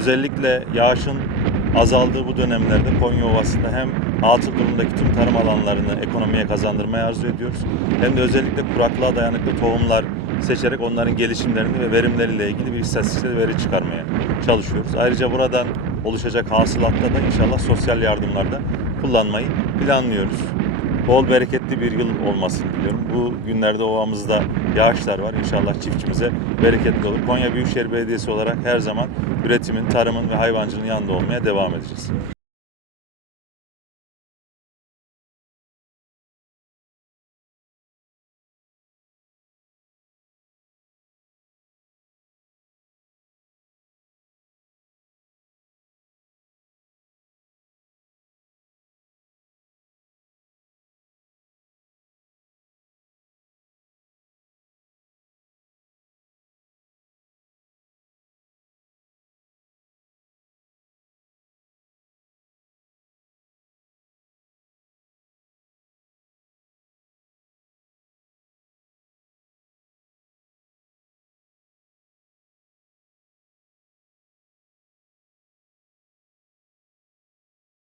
özellikle yağışın azaldığı bu dönemlerde Konya Ovası'nda hem atıl durumdaki tüm tarım alanlarını ekonomiye kazandırmayı arzu ediyoruz. Hem de özellikle kuraklığa dayanıklı tohumlar seçerek onların gelişimlerini ve verimleriyle ilgili bir istatistiksel veri çıkarmaya çalışıyoruz. Ayrıca buradan oluşacak hasılatta da inşallah sosyal yardımlarda kullanmayı planlıyoruz. Bol bereketli bir yıl olmasını diliyorum. Bu günlerde ovamızda yağışlar var. İnşallah çiftçimize bereketli olur. Konya Büyükşehir Belediyesi olarak her zaman üretimin, tarımın ve hayvancılığın yanında olmaya devam edeceğiz.